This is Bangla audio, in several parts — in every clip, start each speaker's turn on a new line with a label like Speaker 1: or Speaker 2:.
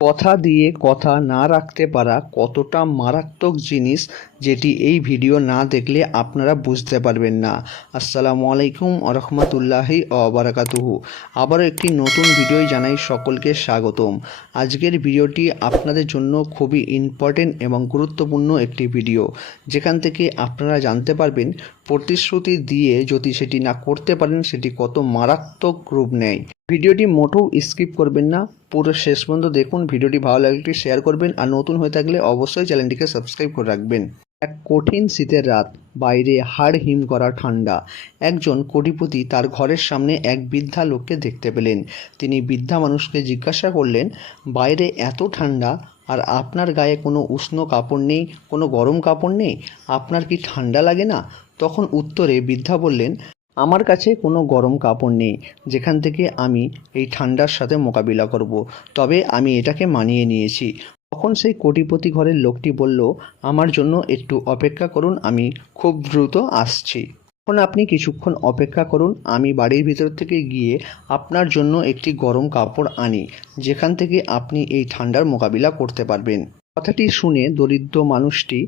Speaker 1: কথা দিয়ে কথা না রাখতে পারা কতটা মারাত্মক জিনিস যেটি এই ভিডিও না দেখলে আপনারা বুঝতে পারবেন না। আসসালামু আলাইকুম আরহামতুল্লাহি অবরাকাতুহু আবারও একটি নতুন ভিডিও জানাই সকলকে স্বাগতম। আজকের ভিডিওটি আপনাদের জন্য খুবই ইম্পর্টেন্ট এবং গুরুত্বপূর্ণ একটি ভিডিও। যেখান থেকে আপনারা জানতে পারবেন প্রতিশ্রুতি দিয়ে যদি সেটি না করতে পারেন, সেটি কত মারাত্মক রূপ নেয়। ভিডিওটি মোটেও স্কিপ করবেন না। পুরো শেষ পর্যন্ত দেখুন, ভিডিওটি ভালো লাগলে একটি শেয়ার করবেন আর নতুন হয়ে থাকলে অবশ্যই চ্যানেলটিকে সাবস্ক্রাইব করে রাখবেন। এক কঠিন শীতের রাত, বাইরে হাড় হিম করা ঠান্ডা। একজন কোটিপতি তার ঘরের সামনে এক বৃদ্ধা লোককে দেখতে পেলেন। তিনি বৃদ্ধা মানুষকে জিজ্ঞাসা করলেন, বাইরে এত ঠান্ডা? আর আপনার গায়ে কোনো উষ্ণ কাপড় নেই? কোনো গরম কাপড় নেই? আপনার কি ঠান্ডা লাগে না? তখন উত্তরে বৃদ্ধা বললেন আমার কাছে কোনো গরম কাপড় নেই, যেখান থেকে আমি এই ঠান্ডার সাথে মোকাবিলা করব। তবে আমি এটাকে মানিয়ে নিয়েছি। তখন সেই কোটিপতি ঘরের লোকটি বলল, আমার জন্য একটু অপেক্ষা করুন, আমি খুব দ্রুত আসছি। এখন আপনি কিছুক্ষণ অপেক্ষা করুন, আমি বাড়ির ভিতর থেকে গিয়ে আপনার জন্য একটি গরম কাপড় আনি, যেখান থেকে আপনি এই ঠান্ডার মোকাবিলা করতে পারবেন। কথাটি শুনে দরিদ্র মানুষটি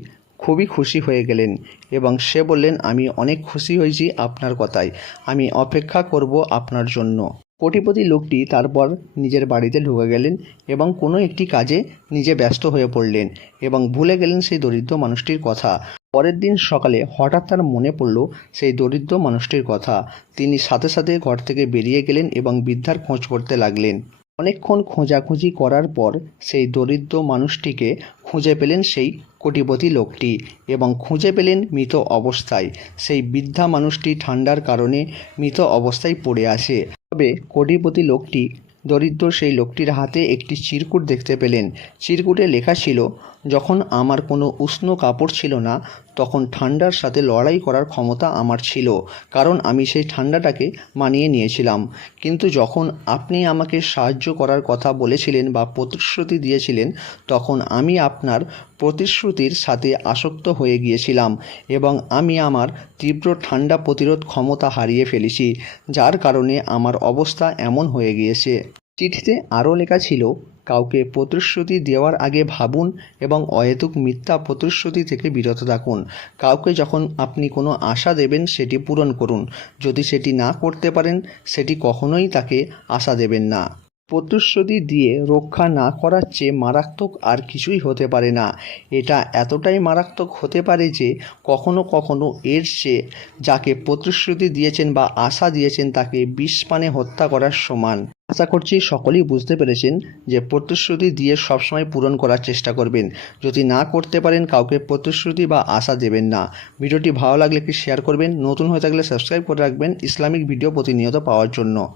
Speaker 1: খুবই খুশি হয়ে গেলেন এবং সে বললেন, আমি অনেক খুশি হয়েছি আপনার কথায়। আমি অপেক্ষা করব আপনার জন্য। কোটিপতি লোকটি তারপর নিজের বাড়িতে ঢুকে গেলেন এবং কোনো একটি কাজে নিজে ব্যস্ত হয়ে পড়লেন এবং ভুলে গেলেন সেই দরিদ্র মানুষটির কথা। পরের দিন সকালে হঠাৎ তার মনে পড়ল সেই দরিদ্র মানুষটির কথা। তিনি সাথে সাথে ঘর থেকে বেরিয়ে গেলেন এবং বৃদ্ধার খোঁজ করতে লাগলেন। অনেকক্ষণ খোঁজাখুঁজি করার পর সেই দরিদ্র মানুষটিকে খুঁজে পেলেন সেই কোটিপতি লোকটি এবং খুঁজে পেলেন মৃত অবস্থায়। সেই বৃদ্ধা মানুষটি ঠান্ডার কারণে মৃত অবস্থায় পড়ে আছে তবে কোটিপতি লোকটি, দরিদ্র সেই লোকটির হাতে একটি চিরকুট দেখতে পেলেন। চিরকুটে লেখা ছিল, যখন আমার কোনো উষ্ণ কাপড় ছিল না তখন ঠান্ডার সাথে লড়াই করার ক্ষমতা আমার ছিল, কারণ আমি সেই ঠান্ডাটাকে মানিয়ে নিয়েছিলাম। কিন্তু যখন আপনি আমাকে সাহায্য করার কথা বলেছিলেন বা প্রতিশ্রুতি দিয়েছিলেন, তখন আমি আপনার প্রতিশ্রুতির সাথে আসক্ত হয়ে গিয়েছিলাম এবং আমি আমার তীব্র ঠান্ডা প্রতিরোধ ক্ষমতা হারিয়ে ফেলেছি, যার কারণে আমার অবস্থা এমন হয়ে গিয়েছে। চিঠিতে আরও লেখা ছিল, কাউকে প্রতিশ্রুতি দেওয়ার আগে ভাবুন এবং অহেতুক মিথ্যা প্রতিশ্রুতি থেকে বিরত থাকুন। কাউকে যখন আপনি কোনো আশা দেবেন, সেটি পূরণ করুন। যদি সেটি না করতে পারেন, সেটি কখনোই তাকে আশা দেবেন না। প্রতিশ্রুতি দিয়ে রক্ষা না করার চেয়ে মারাত্মক আর কিছুই হতে পারে না। এটা এতটাই মারাত্মক হতে পারে যে, কখনো কখনো এর চেয়ে যাকে প্রতিশ্রুতি দিয়েছেন বা আশা দিয়েছেন তাকে বিষ পানে হত্যা করার সমান। আশা করছি সকলেই বুঝতে পেরেছেন যে প্রতিশ্রুতি দিয়ে সবসময় পূরণ করার চেষ্টা করবেন। যদি না করতে পারেন, কাউকে প্রতিশ্রুতি বা আশা দেবেন না। ভিডিওটি ভালো লাগলে একটি শেয়ার করবেন। নতুন হয়ে থাকলে সাবস্ক্রাইব করে রাখবেন। ইসলামিক ভিডিও প্রতিনিয়ত পাওয়ার জন্য।